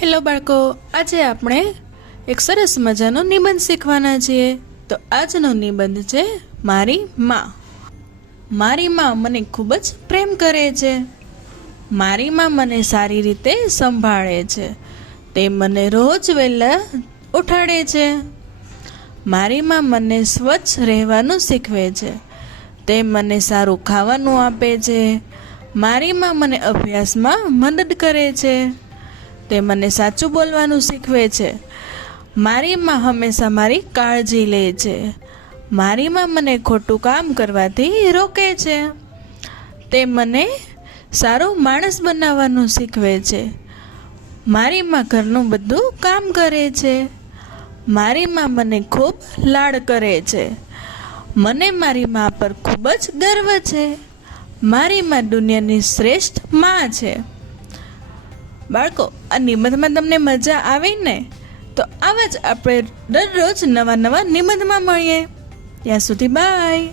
Hello બાળકો, આજે આપણે એક સરસ મજાનો નિબંધ શીખવાના છીએ. તો આજનો નિબંધ છે મારી માં. મારી માં મને ખૂબ જ પ્રેમ કરે છે. મારી માં મને સારી રીતે સંભાળે છે. તે મને રોજ વહેલા ઉઠાડે છે. મારી માં મને સ્વચ્છ રહેવાનું શીખવે છે. તે મને સારું ખાવાનું આપે છે. મારી માં મને અભ્યાસમાં મદદ કરે છે. તે મને સાચું બોલવાનું શીખવે છે. મારી માં હંમેશા મારી કાળજી લે છે. મારી માં મને ખોટું કામ કરવાથી રોકે છે. તે મને સારો માણસ બનાવવાનું શીખવે છે. મારી માં ઘરનું બધું કામ કરે છે. મારી માં મને ખૂબ લાડ કરે છે. મને મારી માં પર ખૂબ જ ગર્વ છે. મારી માં દુનિયાની શ્રેષ્ઠ માં છે. બાળકો, આ નિબંધમાં તમને મજા આવી ને? તો આવા જ આપણે દરરોજ નવા નિબંધમાં મળીએ. ત્યાં સુધી બાય.